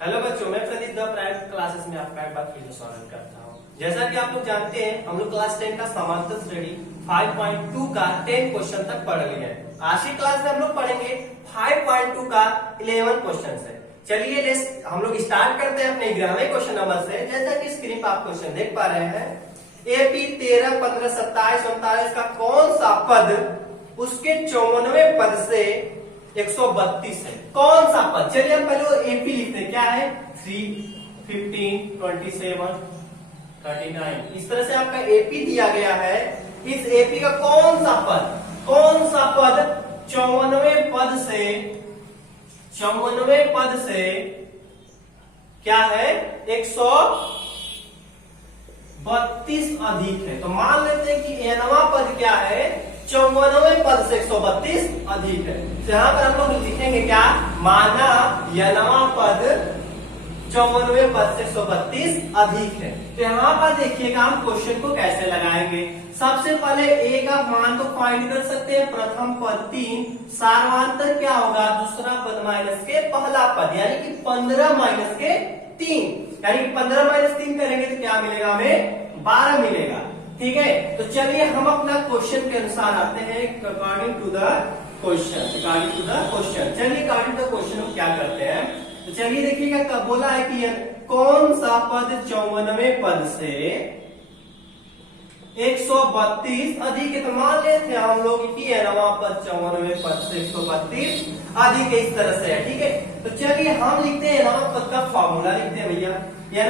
Hello बच्चों, मैं Pradeep the private classes में आपका एक बार फिर से स्वागत करता हूँ। जैसा कि आप लोग जानते हैं, हम लोग क्लास 10 का समांतर श्रेणी 5.2 का 10 क्वेश्चन तक पढ़ लिए हैं। आज की क्लास में हम लोग पढ़ेंगे 5.2 का 11 क्वेश्चन है। चलिए हम लोग स्टार्ट करते हैं अपने 11वें क्वेश्चन नंबर से। जैसा कि स्क्रीन पर आप क्वेश्चन देख पा रहे हैं, एपी 13, 15, 27, 39 का कौन सा पद उसके 54वें पद से 132 है? कौन सा पद? चलिए हम पहले एपी लिखते हैं। क्या है? 3, 15, 27, 39। इस तरह से आपका एपी दिया गया है। इस एपी का कौन सा पद 54वें पद से क्या है? 132 अधिक है। तो मान लेते हैं कि एनवा पद क्या है? 54वें पद से 132 अधिक है। तो यहाँ पर हम लोग लिखेंगे क्या? माना यनवा पद 54वें पद से 132 अधिक है। तो यहाँ पर देखिएगा हम क्वेश्चन को कैसे लगाएंगे। सबसे पहले ए का मान तो फाइंड कर सकते हैं। प्रथम पद 3, सार्वांतर क्या होगा? दूसरा पद माइनस के पहला पद, यानी कि 15 माइनस के 3, यानी कि 15 माइनस 3 करेंगे तो क्या मिलेगा? हमें 12 मिलेगा। ठीक है, तो चलिए हम अपना क्वेश्चन के अनुसार आते हैं। अकॉर्डिंग टू द क्वेश्चन, चलिए अकॉर्डिंग टू क्वेश्चन हम क्या करते हैं। तो चलिए देखिएगा, कब बोला है कि कौन सा पद 54वें पद से 132 अधिक है? तो मान लेते हैं हम लोग कि नवा पद 54वें पद से 132 अधिक है। इस तरह से है। ठीक है, तो चलिए हम लिखते हैं नवा पद का फॉर्मूला लिखते हैं भैया।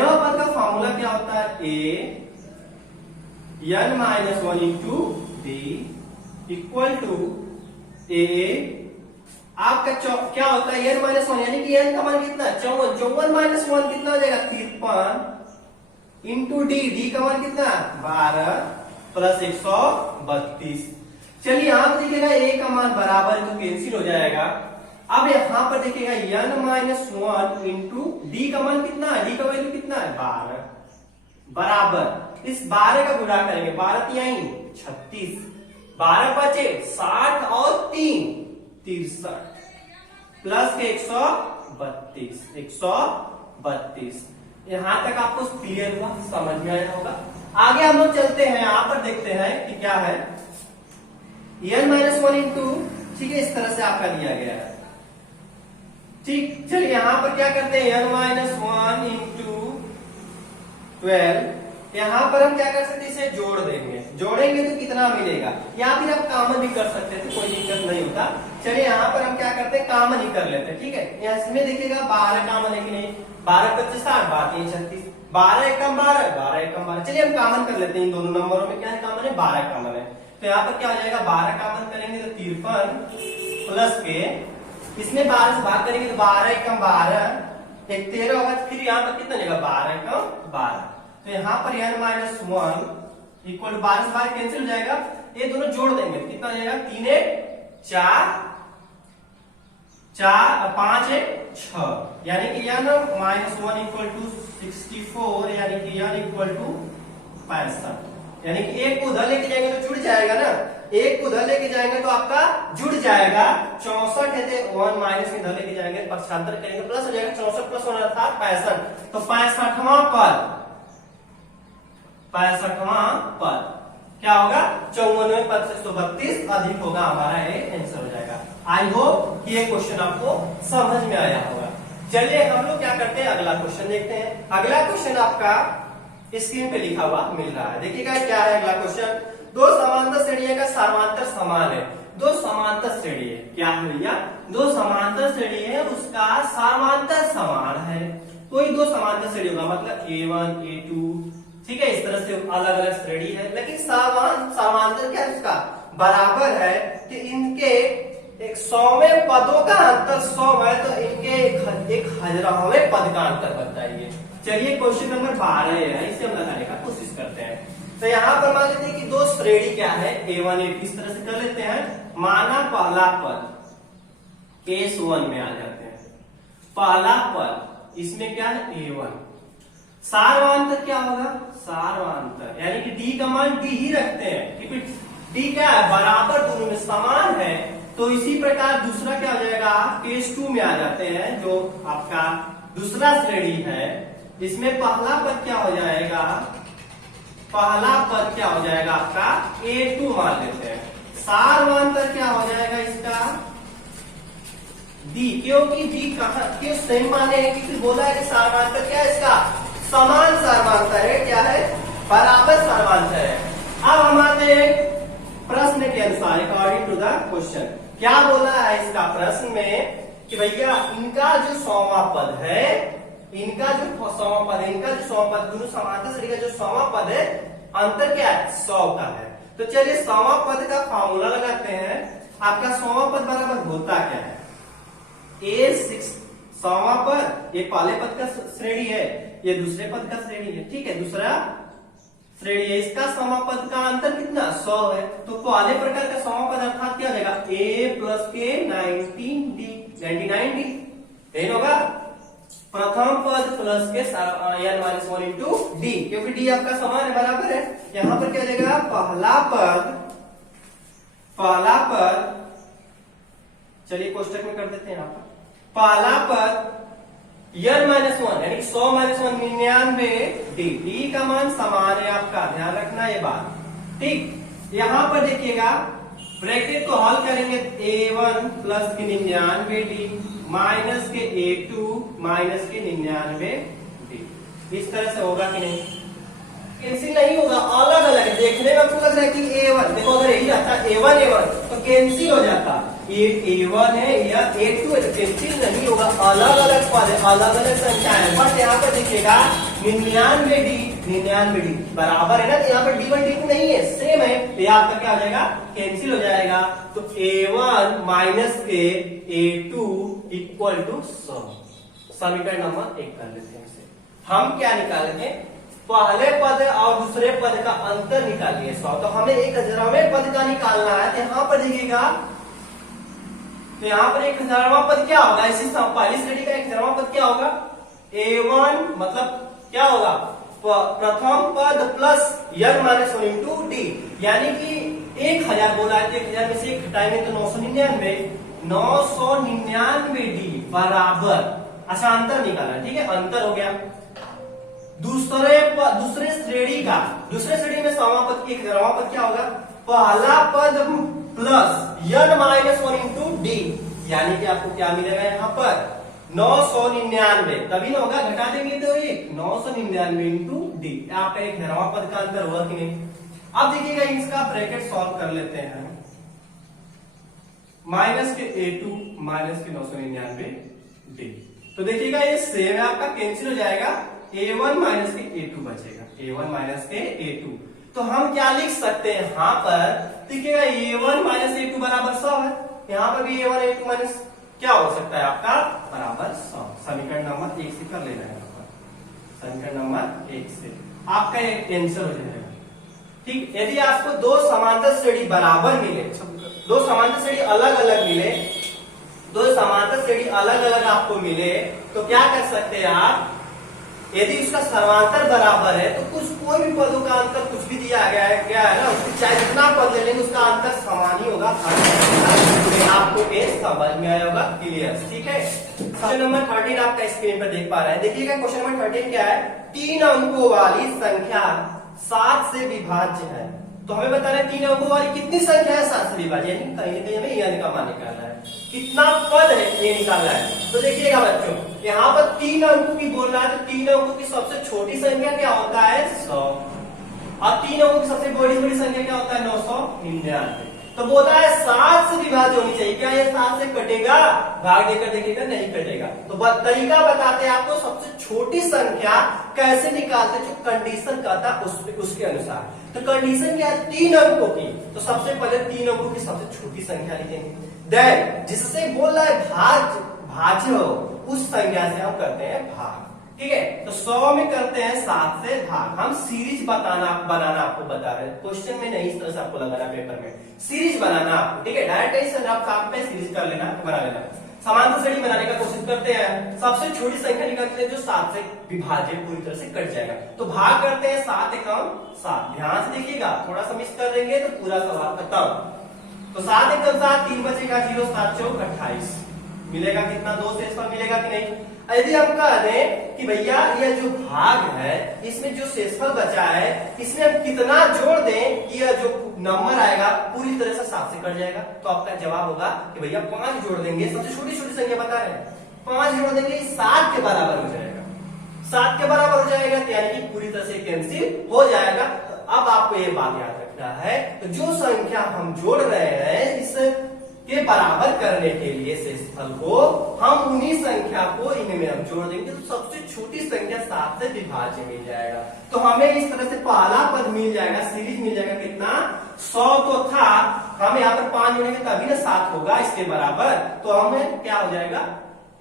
नवा पद का फॉर्मूला क्या होता है? A n minus 1 into D equal to A. आपका क्या होता है? n माइनस 1, यानी कि n का मान कितना? 54। 54 माइनस 1 कितना हो जाएगा? 53 इंटू डी का मान कितना? 12 प्लस 132। चलिए यहां पर देखिएगा a का मान बराबर तो कैंसिल हो जाएगा। अब यहां पर देखिएगा n माइनस 1 इंटू डी का मान कितना है? डी का वैल्यू कितना है? 12 बराबर इस 12 का गुणा करेंगे। 12 तिहाई 36, 12 बचे 60 और 3 63 प्लस के 132। यहां तक आपको क्लियर हुआ, समझ में आया होगा। आगे हम लोग चलते हैं। यहां पर देखते हैं कि क्या है। n माइनस 1 इंटू, ठीक है, इस तरह से आपका दिया गया है। ठीक, चलिए यहां पर क्या करते हैं? n minus 1 into 12। यहां पर हम क्या कर सकते हैं? इसे जोड़ देंगे। जोड़ेंगे तो कितना मिलेगा? या फिर आप कॉमन भी कर सकते थे, कोई दिक्कत नहीं होता। चलिए यहां पर हम क्या करते हैं? कॉमन ही कर लेते हैं। ठीक है, यहाँ इसमें देखिएगा 12 कॉमन है कि नहीं? 12 25 60, 12 36, 12 एकम 12, 12 एकम 12। चलिए हम कॉमन कर लेते हैं। इन दोनों नंबरों में क्या है? कॉमन है, 12 कॉमन है। तो यहाँ पर क्या हो जाएगा? 12 कॉमन करेंगे तो 53 प्लस के इसमें 12 से भाग करेंगे तो 12 एकम 12, एक 13 होगा। फिर यहाँ पर कितना लेगा? 12 एकम 12। तो यहाँ पर n माइनस 1 इक्वल 12 से 12 कैंसिल हो जाएगा। ये दोनों जोड़ देंगे तो कितना हो जाएगा? 3 है 4, 4 और 5 है 6, यानी कि n माइनस 1 इक्वल टू 64, यानी कि n इक्वल टू 65। यानी कि एक को उधर लेके जाएंगे तो जुड़ जाएगा ना। एक को उधर लेके जाएंगे तो आपका जुड़ जाएगा। 64 है तो 1 माइनस इधर लेके जाएंगे, 75 करेंगे प्लस हो जाएगा। 64 प्लस 1 अर्थात 65। तो 65वां पद क्या होगा? 54वें पद से 132 अधिक होगा। हमारा ये आंसर हो जाएगा। आई होप कि ये क्वेश्चन आपको समझ में आया होगा। चलिए हम लोग क्या करते हैं? अगला क्वेश्चन देखते हैं। अगला क्वेश्चन आपका स्क्रीन पे लिखा हुआ मिल रहा है। देखिएगा क्या है अगला क्वेश्चन। दो समांतर श्रेणियों का सार्वंतर समान है। दो समांतर श्रेणी है, क्या है भैया? दो समांतर श्रेणी है, उसका सार्वंतर समान है। कोई दो समांतर श्रेणी होगा, मतलब A1 A2, ठीक है, इस तरह से अलग अलग श्रेणी है, लेकिन समांतर क्या है? उसका बराबर है। तो इनके 100वें पदों का अंतर 100 है, तो इनके 1000वें पद का अंतर बताइए। चलिए क्वेश्चन नंबर 12 है, इसे हम लगाने का कोशिश करते हैं। तो यहाँ पर मान लेते हैं कि दो श्रेणी क्या है? A1 A2, इस तरह से कर लेते हैं। माना पहला पद केस 1 में आ जाते हैं। पहला पद इसमें क्या है? A1। सार्वंतर क्या होगा? सार्वंतर यानी कि d का मान d ही रखते हैं, क्योंकि d क्या है? बराबर, दोनों में समान है। तो इसी प्रकार दूसरा क्या हो जाएगा, केस 2 में आ जाते हैं, जो आपका दूसरा श्रेणी है। इसमें पहला पद क्या हो जाएगा, पहला पद क्या हो जाएगा आपका A2 मान लेते हैं। सारवांतर क्या हो जाएगा इसका D, क्योंकि D कहां क्यों सेम माने हैं, क्योंकि बोला है कि सारवांतर क्या है इसका, समान सारवांतर है, क्या है, बराबर सारवांतर है। अब हमारे प्रश्न के अनुसार अकॉर्डिंग टू द क्वेश्चन क्या बोला है इसका प्रश्न में कि भैया इनका जो 100वां पद है, इनका जो 100वां पद है, इनका जो 100वां पद, दोनों समांतर श्रेणी का जो 100वां पद है, अंतर क्या है, 100 का है। तो चलिए 100वां पद का फॉर्मूला लगाते हैं। आपका 100वां पद बराबर होता क्या है, A6 100वां पद, ये पहले पद का श्रेणी है, ये दूसरे पद का श्रेणी है, ठीक है, दूसरा श्रेणी है। इसका 100वां पद का अंतर कितना, 100 है। तो पहले प्रकार का 100वां पद अर्थात क्या हो जाएगा, A प्लस के 99D यही होगा। प्रथम पद प्लस के n-1 इंटू डी, क्योंकि डी आपका समान है, बराबर है। यहां पर क्या हो जाएगा, पहला पद चलिए कोष्टक में कर देते हैं यहां पर। पहला पद n-1 यानी 100 - 1 99D, डी का मान समान है आपका, ध्यान रखना ये बात, ठीक। यहां पर देखिएगा ब्रैकेट को हल करेंगे, A1 प्लस के 99D माइनस के A2 माइनस के 99D, इस तरह से होगा कि नहीं, कैंसिल नहीं होगा, अलग अलग देखने में आपको लग रहा है कि A1, देखो अगर यही रहता A1 तो कैंसिल हो जाता, ये A1 है या A2 है, तो कैंसिल नहीं होगा, अलग अलग पद है, अलग अलग संख्या है। बट यहाँ पर देखिएगा 99D बराबर है ना, तो यहाँ पर D1 D2 नहीं है, सेम है, तो यह आपका क्या हो जाएगा, कैंसिल हो जाएगा। तो A1 माइनस के A2 इक्वल टू 100। समीकरण नंबर 1 कर लेते हैं इसे। हम क्या निकालेंगे, पहले पद और दूसरे पद का अंतर निकालिए 100। तो हमें 1000वें पद का निकालना है, तो यहाँ पर देखिएगा, तो यहाँ पर 1000वां पद क्या होगा, इसी पहली श्रेणी का 1000वां पद क्या होगा, A1 मतलब क्या होगा, प्रथम पद प्लस n-1 इंटू डी, यानी कि 1000 बोला है, 1000 में से 1 घटाएंगे तो 999D बराबर, अच्छा अंतर निकालना, ठीक है, अंतर हो गया। दूसरे श्रेणी में 100वां पद की 1000वां पद क्या होगा, पहला पद प्लस n-1 इंटू डी, यानी कि आपको क्या मिलेगा यहाँ पर 999, तभी ना होगा, घटा देंगे तो 999 इंटू डी, आपका 1000वां पद का अंतर हुआ कि नहीं। अब देखिएगा इसका ब्रैकेट सॉल्व कर लेते हैं, माइनस के A2 माइनस के 999D, तो देखिएगा ये सेम है आपका, कैंसिल हो जाएगा, A1 माइनस के A2 बचेगा, A1 माइनस के A2। तो हम क्या लिख सकते हैं यहाँ पर, देखिएगा A1 माइनस A2 बराबर 100 है, यहाँ पर भी A1 A2 माइनस क्या हो सकता है आपका, बराबर 100। समीकरण नंबर 1 से कर लेना है यहाँ पर, समीकरण नंबर 1 से आपका एक आंसर हो जाएगा, ठीक। यदि आपको दो समांतर श्रेणी बराबर मिले, दो समांतर श्रेणी अलग अलग मिले, दो समांतर श्रेणी अलग अलग आपको मिले, तो क्या कर सकते हैं आप, यदि उसका समांतर बराबर है तो कोई भी पदों का अंतर कुछ भी दिया गया है, क्या है ना, उसको चाहे जितना पद ले लेंगे उसका अंतर समान ही होगा। आपको ये समझ में आया होगा, क्लियर, ठीक है। क्वेश्चन नंबर 13 आपका स्क्रीन पर देख पा रहे हैं, देखिएगा क्वेश्चन नंबर 13 क्या है, 3 अंकों वाली संख्या 7 से विभाज्य है। तो हमें बता रहे 3 अंकों वाली कितनी संख्या है 7 से विभाज्य, यानी कहीं ना कहीं हमें n का मान निकालना है, कितना पद है ये निकालना है। तो देखिएगा बच्चों, यहाँ पर 3 अंकों की बोल रहा है, तो 3 अंकों की सबसे छोटी संख्या क्या होता है, 100, और 3 अंकों की सबसे बड़ी संख्या क्या होता है, 999। तो बोला है 7 से विभाज्य होनी चाहिए, क्या ये 7 से कटेगा, भाग देकर देखिएगा नहीं कटेगा। तो तरीका बताते हैं आपको, सबसे छोटी संख्या कैसे निकालते, जो कंडीशन कहता है उसके अनुसार। तो कंडीशन क्या है, 3 अंकों की, तो सबसे पहले 3 अंकों की सबसे छोटी संख्या लिखेंगे, देन जिससे बोल रहा है भाज्य हो, उस संख्या से हम करते हैं भाग, ठीक है। तो 100 में करते हैं 7 से भाग, हम सीरीज बनाना आपको बता रहे हैं, क्वेश्चन में नहीं, इस तरह से आपको लगाना पेपर में, सीरीज बनाना आपको, ठीक है, डायरेक्ट ऐसे आप साथ में सीरीज कर लेना, बना लेना। समांतर श्रेणी बनाने का कोशिश करते हैं, सबसे छोटी संख्या निकालते हैं जो 7 से विभाज्य पूरी तरह से कट जाएगा। तो भाग करते हैं 7 एकम 7, ध्यान से देखिएगा, थोड़ा सा मिस कर देंगे तो पूरा सवाल खत्म। तो 7 एकम 7, 3 बचेगा 0, 7 चौक 28 मिलेगा कितना, 2 शेषफल मिलेगा कि नहीं। यदि हम कह दें कि भैया यह जो भाग है इसमें जो शेषफल बचा है इसमें हम कितना जोड़ दें कि यह जो नंबर आएगा पूरी तरह से 7 से कट जाएगा, तो आपका जवाब होगा कि भैया 5 जोड़ देंगे, सबसे छोटी छोटी संख्या बता रहे हैं, 5 जोड़ देंगे 7 के बराबर हो जाएगा, 7 के बराबर हो जाएगा, तो यानी कि पूरी तरह से कैंसिल हो जाएगा। तो अब आपको ये बात याद रखना है, तो जो संख्या हम जोड़ रहे हैं इस के बराबर करने के लिए शेषफल को हम उन्हीं संख्या को इनमें हम जोड़ देंगे, तो सबसे छोटी संख्या 7 से विभाज्य मिल जाएगा। तो हमें इस तरह से पहला पद मिल जाएगा, सीरीज मिल जाएगा कितना, 100 तो था, हम यहाँ पर 5 जोड़ेंगे तभी ना 7 होगा इसके बराबर, तो हमें क्या हो जाएगा,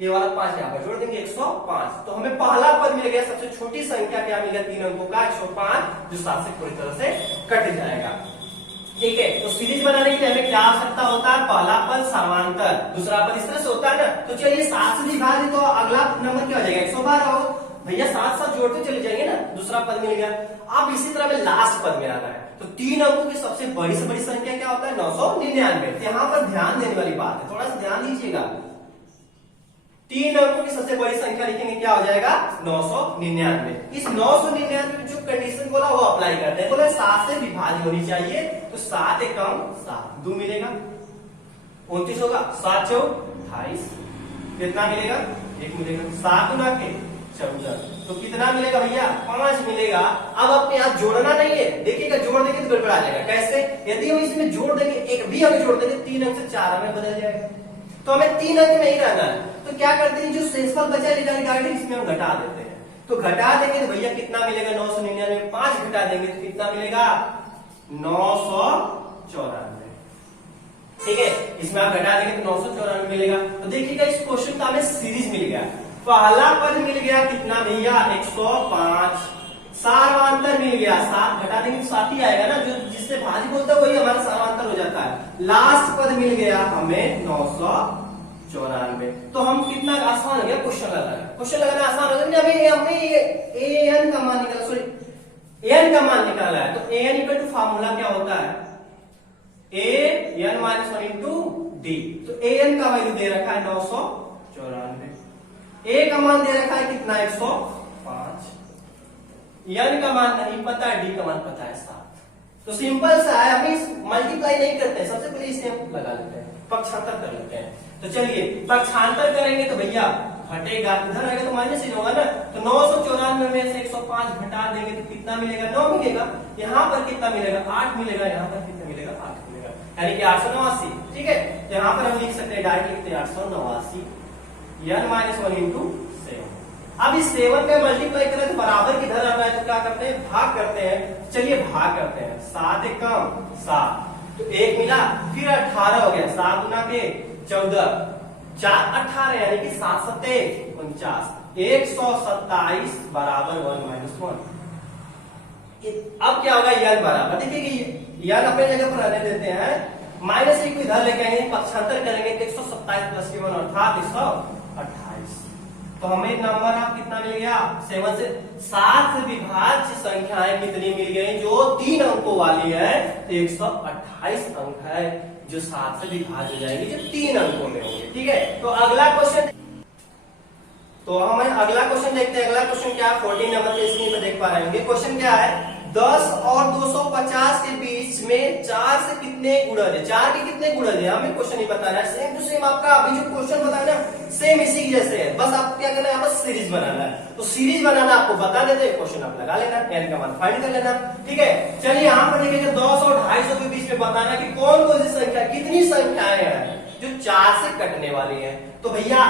ये वाला 5 यहाँ पर जोड़ देंगे 105। तो हमें पहला पद मिल गया, सबसे छोटी संख्या क्या मिल गया, 3 अंकों का 105, जो 7 से पूरी तरह से कट जाएगा। ठीक है, तो सीरीज बनाने के लिए हमें क्या आवश्यकता होता है, पहला पद समांतर, दूसरा पद इस तरह से होता है ना। तो चलिए 7 से विभाजित, तो अगला नंबर क्या हो जाएगा, 112 हो भैया, 7 7 जोड़ते चले जाएंगे ना, दूसरा पद मिल गया। अब इसी तरह में लास्ट पद में आना है, तो 3 अंकों की सबसे बड़ी से बड़ी संख्या क्या होता है, 999। यहाँ पर ध्यान देने वाली बात है, थोड़ा सा ध्यान दीजिएगा, 3 अंकों की सबसे बड़ी संख्या लिखेंगे, क्या हो जाएगा 999। इस 999 में जो कंडीशन बोला वो अप्लाई करते हैं, बोला 7 से विभाज्य होनी चाहिए, तो 7 एकम 7, 2 मिलेगा, 29 होगा, 7 चौक 28, कितना मिलेगा, 1 मिलेगा, 7 गुना के 14, तो कितना मिलेगा भैया, 5 मिलेगा। अब अपने यहाँ जोड़ना नहीं है, देखिएगा जोड़ देंगे तो गड़बड़ा जाएगा, कैसे, यदि हम इसमें जोड़ देंगे, एक भी अंक जोड़ देंगे, 3 अंक से 4 अंक में बदल जाएगा, तो हमें 3 अंक में ही रहना है। तो क्या करते हैं, जो शेषफल बचा रिगार्डिंग इसमें हम घटा देते हैं, तो घटा देंगे तो भैया कितना मिलेगा, 999 में 5 घटा देंगे तो कितना मिलेगा, 994। ठीक है, इसमें आप घटा देंगे तो 994 मिलेगा। तो देखिएगा इस क्वेश्चन का हमें सीरीज मिल गया, पहला पद मिल गया कितना भैया, 105, सार्वंतर मिल गया, 7 घटा देंगे तो 7 ही आएगा ना, जो जिससे भाज्य बोलता है वही हमारा सार्वंतर हो जाता है। लास्ट पद मिल गया हमें 994। तो हम कितना आसान हो गया क्वेश्चन लगाना, क्वेश्चन लगाना आसान हो गया। अभी हमने एन का मान निकाला, सॉरी एन का मान निकाला है, तो एन इक्वल टू फार्मूला क्या होता है, A N minus 1 into D. तो एन का वैल्यू दे रखा है 994, ए का मान दे रखा है कितना, 105, एन का मान नहीं पता है, डी का मान पता है 7। तो सिंपल सा है, हमें मल्टीप्लाई नहीं करते हैं, सबसे पहले इसे हम लगा लेते हैं, पक्षांतर कर लेते हैं। तो चलिए पक्षांतर करेंगे तो भैया घटेगा, इधर आएगा तो माइनस ही होगा ना, तो 994 में से 105 घटा देंगे तो कितना मिलेगा, 9 मिलेगा, यहाँ पर कितना मिलेगा, 8 मिलेगा, यहाँ पर कितना मिलेगा, 8 मिलेगा, यानी कि 889। ठीक है, तो यहाँ पर हम लिख सकते हैं, डायरेक्ट लिखते हैं 889, n माइनस 1 इंटू 7। अब इस 7 पे मल्टीप्लाई करें तो बराबर किधर आना है, तो क्या करते हैं, भाग करते हैं। चलिए भाग करते हैं, 7 एकम 7, तो 1 मिला, फिर 18 हो गया, 7 गुना के 14, 4 18, यानी कि 7 7 49, 127 बराबर 1 माइनस 1। अब क्या होगा, यन बराबर, देखिए यन अपने जगह पर रहने देते हैं, माइनस 1 को इधर लेके आएंगे, पक्षांतर करेंगे तो 127 प्लस 1 अर्थात 128। तो हमें नंबर आप कितना मिल गया, 7 से 7 से विभाज्य संख्याएं कितनी मिल गई, जो 3 अंकों वाली है, 128 अंक है जो 7 से विभाज्य हो जाएंगे, जो 3 अंकों में होंगे। ठीक है, तो अगला क्वेश्चन, तो हम अगला क्वेश्चन देखते हैं। अगला क्वेश्चन क्या है, 14 नंबर पे स्क्रीन पे देख पा रहे होंगे। क्वेश्चन क्या है, 10 और 250 के बीच में 4 से कितने गुणज है, 4 के कितने गुणज है, हमें क्वेश्चन नहीं बताना है। सेम टू सेम आपका अभी जो क्वेश्चन बताया ना, सेम इसी की जैसे है, बस आप क्या करना है, बस सीरीज बनाना है। तो सीरीज बनाना आपको बता देते हैं, क्वेश्चन आप लगा लेना, एन का मान फाइंड कर लेना। ठीक है, चलिए यहाँ पर देखिए 10 और 250 के बीच में बताना कि कौन कौन सी संख्या, कितनी संख्याएं हैं जो 4 से कटने वाली है। तो भैया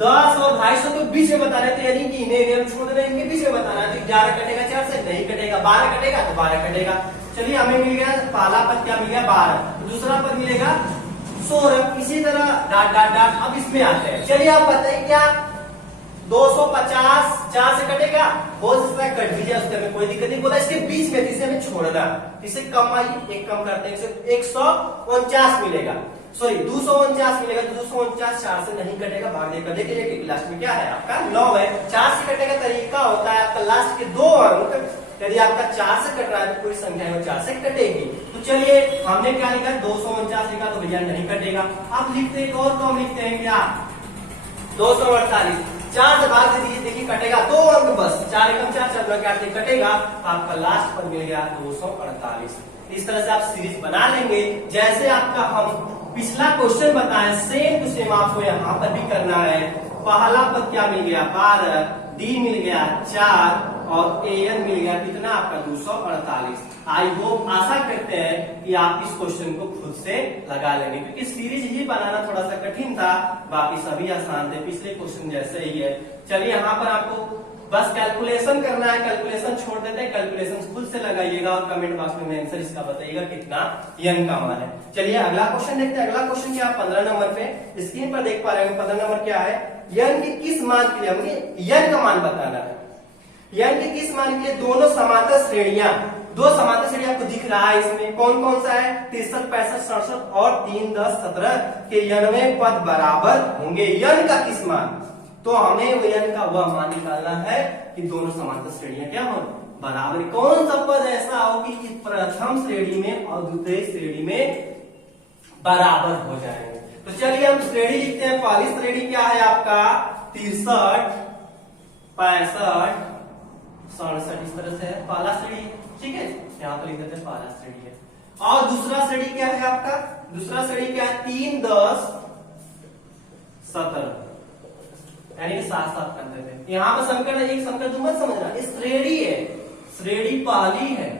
10 और 250 के बीच में बताना है, तो यानी कि इन्हें छोड़ देना, इनके बीच में बताना है। तो 11 कटेगा 4 से, नहीं कटेगा, 12 कटेगा तो 12 कटेगा। चलिए हमें मिल गया पहला पद, क्या मिल गया 12, तो दूसरा पद मिलेगा 16, इसी तरह डाट डाट डाट। अब इसमें आते हैं, चलिए आप बताइए क्या 250 4 से कटेगा, हो सकता है कट भी जाए, उसके में कोई दिक्कत नहीं। बोला इसके बीच में, इसे हमें छोड़ना, इसे कम आई, एक कम करते हैं, 149 मिलेगा, सॉरी 249 मिलेगा। 249 4 से नहीं कटेगा, भाग देकर देखिए लास्ट में क्या है आपका 9 है। 4 से कटेगा तरीका होता है आपका लास्ट के 2 अंक यदि आपका 4 से कट रहा है तो पूरी संख्या में 4 से कटेगी। तो चलिए हमने क्या लिखा, 249 लिखा, तो भैया नहीं कटेगा। आप लिखते हैं और कम लिखते हैं क्या, 248, 4 से भाग दे दीजिए, देखिए कटेगा 2 अंक बस, 4 एकम 4, 4 दूना 8 कटेगा, आपका लास्ट पर मिल गया 248। इस तरह से आप सीरीज बना लेंगे। जैसे आपका हम पिछला क्वेश्चन बताएं सेम टू सेम आपको यहाँ पर भी करना है। पहला पद क्या मिल गया 12, डी मिल गया 4 और एन मिल गया कितना आपका 248। आई होप आशा करते हैं कि आप इस क्वेश्चन को खुद से लगा लेंगे, क्योंकि सीरीज ही बनाना थोड़ा सा कठिन था, बाकी सभी आसान थे, पिछले क्वेश्चन जैसे ही है। चलिए यहाँ पर आपको बस कैलकुलेशन करना है, कैलकुलेशन छोड़ देते हैं, कैलकुलेशन खुद से लगाइएगा और कमेंट बॉक्स में आंसर इसका बताइएगा कितना यन का मान है। चलिए अगला क्वेश्चन देखते हैं। अगला क्वेश्चन क्या 15 नंबर पे स्क्रीन पर देख पा रहे हैं। 15 नंबर क्या है, यन के किस मान के लिए हमें यन का मान बताना है। यन के किस मान के लिए दोनों समांतर श्रेणियां, दो समांतर श्रेणी आपको दिख रहा है, इसमें कौन कौन सा है 63, 65, 67 और 3, 10, 17 के यनवें पद बराबर होंगे। यन का किस मान, तो हमें यन का वह मान निकालना है कि दोनों समांतर श्रेणियां क्या हो बराबर। कौन सा पद ऐसा हो कि प्रथम श्रेणी में और द्वितीय श्रेणी में बराबर हो जाएंगे। तो चलिए हम श्रेणी लिखते हैं। पहली श्रेणी क्या है आपका 63, 65, 67, इस तरह से है पहला श्रेणी, ठीक है, यहाँ पर लिख देते हैं पहला श्रेणी है। और दूसरा श्रेणी क्या है आपका, दूसरा श्रेणी क्या है 3, 10, 17, यानी कि 7 7 कर देते हैं। यहाँ पर संकर एक संकर जो मत समझना, ये श्रेणी है, श्रेणी पहली है,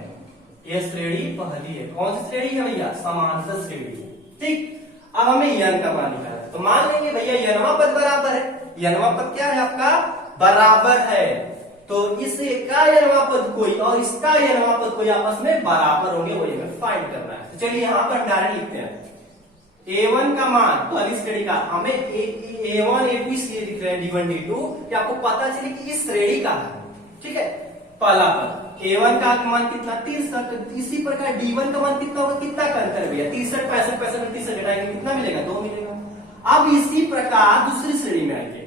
ये श्रेणी पहली है। कौन सी श्रेणी है भैया, समांतर श्रेणी है, ठीक। अब हमें यन का मान निकालना है, तो मान लेंगे भैया यनवा पद बराबर है। यनवा पद क्या है आपका बराबर है, तो इसका यनवा पद कोई और इसका यनवा पद कोई आपस में बराबर होंगे, वही हमें फाइंड करना है। तो चलिए यहाँ पर डायरेक्ट लिखते हैं A1 का मान, पहली श्रेणी का हमें A1 A2 इसलिए लिख रहे हैं D1 D2 कि आपको पता चले कि इस श्रेणी का है, ठीक है। पहला पद A1 का मान कितना 63, इसी प्रकार D1 का मान कितना होगा, कितना का अंतर भैया 63, 65, 65 में 30 घटाएंगे कितना मिलेगा 2 मिलेगा। अब इसी प्रकार दूसरी श्रेणी में आएंगे,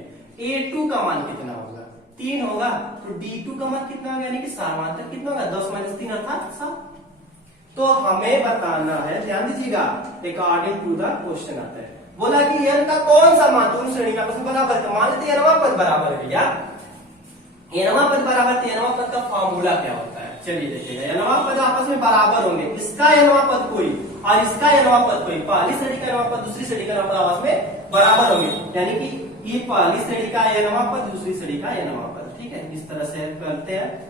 A2 का मान कितना होगा 3 होगा, तो D2 का मान कितना होगा, यानी कि समांतर कितना होगा 10 - 3 अर्थात 7। तो हमें बताना है, ध्यान दीजिएगा, अकॉर्डिंग टू द क्वेश्चन आता है, बोला कि यन का कौन सा मान दोनों श्रेणी का आपस में बराबर है। मान लेते यनवा पद बराबर है भैया, यनवा पद बराबर, तो यनवा पद का फॉर्मूला क्या होता है, चलिए देखिएगा। यनवा पद आपस में बराबर होंगे, इसका यनवा पद कोई और इसका यनवा पद कोई, पहली श्रेणी का यनवा पद दूसरी श्रेणी का यनवा पद आपस में बराबर होंगे, यानी कि ये पहली श्रेणी का यनवा पद दूसरी श्रेणी का यनवा पद, ठीक है। इस तरह से करते हैं।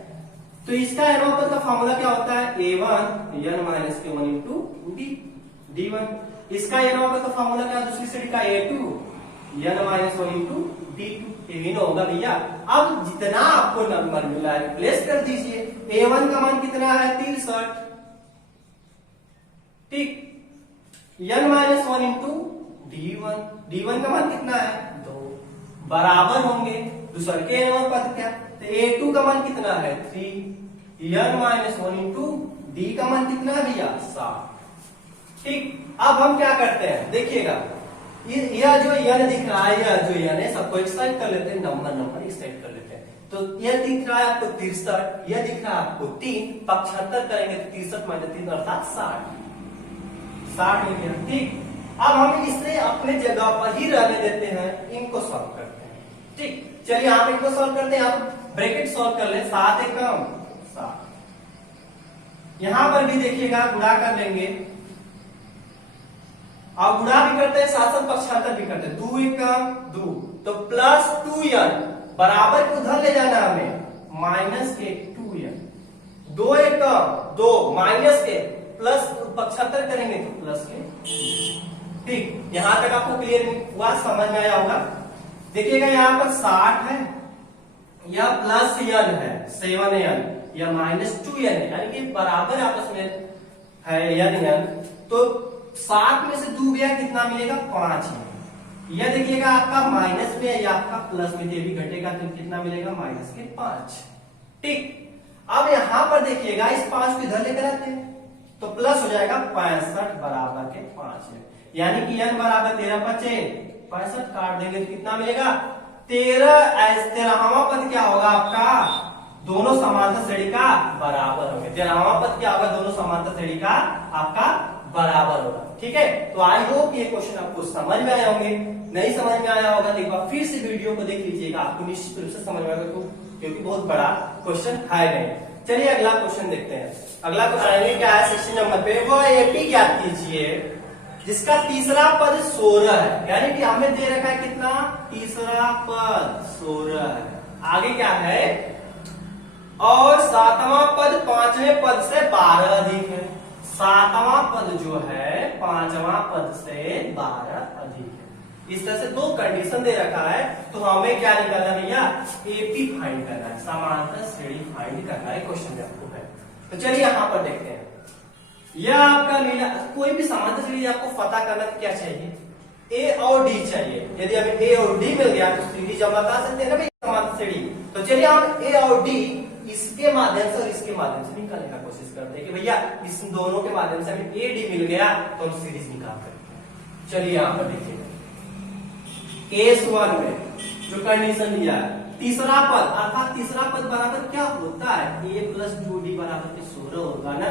तो इसका यनवा पद का फॉर्मूला क्या होता है, A1 n - K1 into D1। इसका यनवा पद का फॉर्मूला क्या है, दूसरी श्रेणी का A2 n - 1 into D2। ये होगा भैया। अब जितना आपको नंबर मिला है रिप्लेस कर दीजिए। A1 का मान कितना है 63, ठीक, n - 1 into D1, D1 का मान कितना है 2, बराबर होंगे। दूसरे के यनवा पद क्या, तो A2 का मान कितना है 3, n - 1 into D का मान कितना है भैया 7, ठीक। अब हम क्या करते हैं देखिएगा, यह जो यन दिख रहा है, यह जो यन है सबको एक साइड कर लेते हैं, नंबर एक साइड कर लेते हैं। तो यह दिख रहा है आपको 63, यह दिख रहा है आपको 3, 75 करेंगे तो 63 - 3 अर्थात 60 हो गया, ठीक। अब हम इसे अपने जगह पर ही रहने देते हैं, इनको सॉल्व करते हैं, ठीक। चलिए आप इनको सॉल्व करते हैं, आप ब्रैकेट सॉल्व कर ले, 7 एकम 7, यहां पर भी देखिएगा गुणा कर लेंगे, और गुणा भी करते हैं, 7 7 75 भी करते हैं, 2 एकम 2, तो प्लस 2n बराबर को उधर ले जाना हमें, माइनस के 2n, 2 एकम 2 माइनस के प्लस 75 करेंगे तो प्लस के, ठीक। यहां तक आपको क्लियर हुआ, समझ में आया होगा। देखिएगा यहाँ पर 60 है, यह प्लस n है 7n, यह माइनस 2n है, यानी कि बराबर आपस में है n। तो 7 में से 2 गया कितना मिलेगा 5 है। यह देखिएगा आपका माइनस में है या आपका प्लस में, ये भी घटेगा तो कितना मिलेगा माइनस के 5, ठीक। अब यहां पर देखिएगा इस 5 को इधर लेकर आते हैं तो प्लस हो जाएगा 65 बराबर के 5 है, यानी कि n बराबर 13 बचे 65 काट देंगे तो कितना मिलेगा 13। 13वां पद क्या होगा आपका दोनों समांतर श्रेणी का बराबर होंगे। 13वां पद क्या होगा, दोनों समांतर श्रेणी का आपका बराबर होगा। ठीक है, तो आई होप ये क्वेश्चन आपको समझ में आया होंगे। नहीं समझ में आया होगा तो एक बार फिर से वीडियो को देख लीजिएगा, आपको निश्चित रूप से समझ में आएगा, क्योंकि बहुत बड़ा क्वेश्चन है नहीं। चलिए अगला क्वेश्चन देखते हैं। अगला क्वेश्चन क्या है 16 नंबर पे, वो एपी ज्ञात कीजिए जिसका तीसरा पद 16 है। यानी कि हमें दे रखा है कितना, तीसरा पद 16 है। आगे क्या है, और सातवां पद पांचवें पद से 12 अधिक है। सातवां पद जो है पांचवां पद से 12 अधिक है। इस तरह से दो कंडीशन दे रखा है, तो हमें क्या निकालना है भैया, एपी फाइंड करना है, समांतर श्रेणी फाइंड करना है क्वेश्चन में आपको है। तो चलिए यहाँ पर देखते हैं, यह आपका लीला, कोई भी समांतर श्रेणी आपको पता करना तो क्या चाहिए, ए और डी चाहिए। यदि हमें ए और डी मिल गया तो सीरीज हम बता सकते हैं ना भाई समांतर श्रेणी। तो चलिए हम ए और डी इसके माध्यम से और इसके माध्यम से निकालने का कोशिश करते हैं कि भैया इस दोनों के माध्यम से हमें ए डी मिल गया तो हम सीरीज निकाल सकते हैं। चलिए यहाँ पर देखिएगा, केस 1 में जो कंडीशन दिया है, तीसरा पद अर्थात तीसरा पद बराबर क्या होता है, a प्लस 2d बराबर के 16 होगा ना।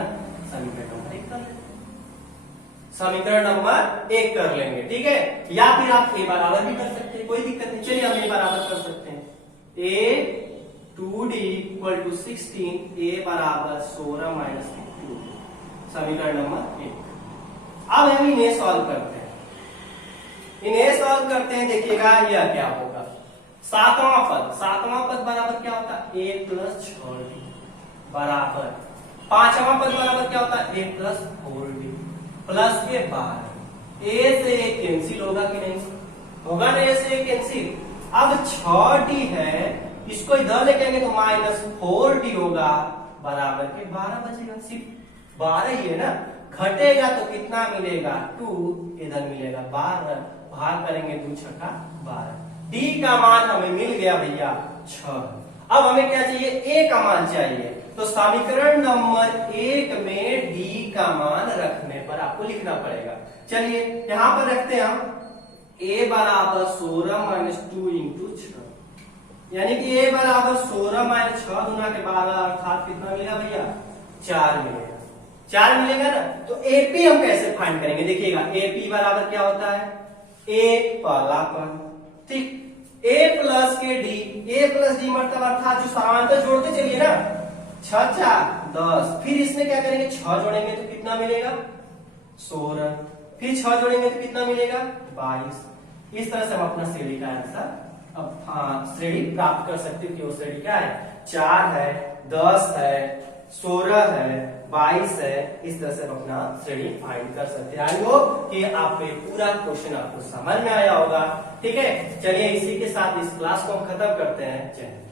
समीकरण नंबर 1 कर लेंगे, समीकरण नंबर 1 कर लेंगे। ठीक है, या फिर आप a बराबर भी कर सकते हैं, कोई दिक्कत नहीं। चलिए हम a बराबर कर सकते हैं, a 2d equal to 16, a बराबर 16 माइनस 2, समीकरण नंबर 1। अब हम इन्हें सॉल्व करते हैं, इन्हें सॉल्व करते हैं। देखिएगा यह क्या होगा, सातवां पद बराबर क्या होता है, a प्लस 6d बराबर पांचवां पद बराबर क्या होता है, a प्लस 4d प्लस के 12। a से a कैंसिल होगा कि नहीं, होगा ना, a से a कैंसिल। अब 6d है, इसको इधर लेके आएंगे तो माइनस 4d होगा बराबर के 12 बचेगा। सिर्फ 12 ही है ना, घटेगा तो कितना मिलेगा, 2, इधर मिलेगा 12, भाग करेंगे 2 छक्का 12। डी का मान हमें मिल गया भैया 6। अब हमें क्या चाहिए, ए का मान चाहिए। तो समीकरण नंबर 1 में डी का मान रखने पर आपको लिखना पड़ेगा। चलिए यहां पर रखते हैं हम, ए बराबर 16 माइनस 2 इंटू 6, यानी कि ए बराबर 16 माइनस 6 गुना के 12, अर्थात कितना मिलेगा भैया, 4 मिलेगा। 4 मिलेगा ना, तो एपी हम कैसे फाइंड करेंगे, देखिएगा एपी बराबर क्या होता है, ए पहला पद, ठीक, a प्लस के डी, a प्लस डी मतलब अर्थात जो समांतर जोड़ते चलिए ना, 6 4 10, फिर इसमें क्या करेंगे, 6 जोड़ेंगे तो कितना मिलेगा, 16, फिर 6 जोड़ेंगे तो कितना मिलेगा, 22। इस तरह से हम अपना श्रेणी का आंसर अब श्रेणी प्राप्त कर सकते हो कि वो श्रेणी क्या है, 4 है, 10 है, 16 है, 22 है। इस तरह से हम अपना श्रेणी फाइंड कर सकते हैं। आई होप कि आपको ये पूरा क्वेश्चन आपको समझ में आया होगा। ठीक है, चलिए इसी के साथ इस क्लास को हम खत्म करते हैं। जय हिंद।